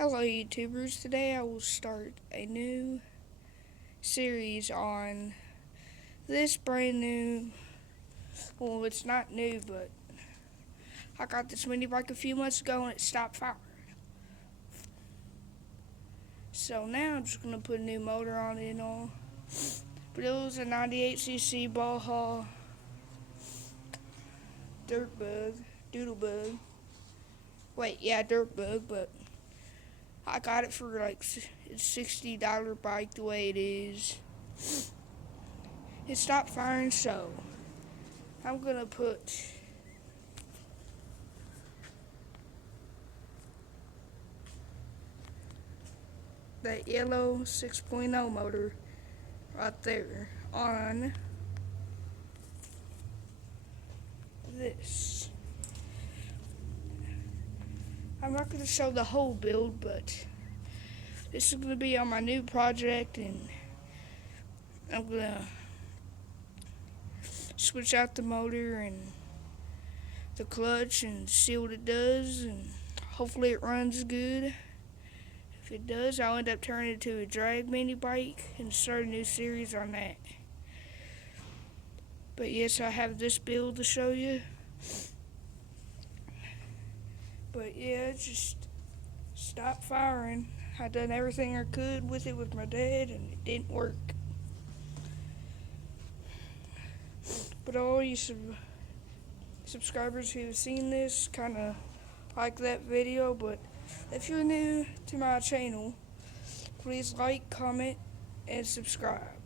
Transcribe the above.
Hello YouTubers, today I will start a new series on this brand new, well it's not new, but I got this mini bike a few months ago and it stopped firing. So now I'm just going to put a new motor on it and all. But it was a 98cc Baja Dirt Bug, Doodle Bug. Wait, yeah, Dirt Bug, but I got it for like it's $60 bike the way it is. It stopped firing, so I'm gonna put that yellow 6.0 motor right there on this. I'm not gonna show the whole build, but this is gonna be on my new project, and I'm gonna switch out the motor and the clutch and see what it does, and hopefully it runs good. If it does, I'll end up turning it into a drag mini bike and start a new series on that. But yes, I have this build to show you. But yeah, it just stopped firing. I done everything I could with it with my dad and it didn't work. But all you subscribers who have seen this kind of like that video, but if you're new to my channel, please like, comment, and subscribe.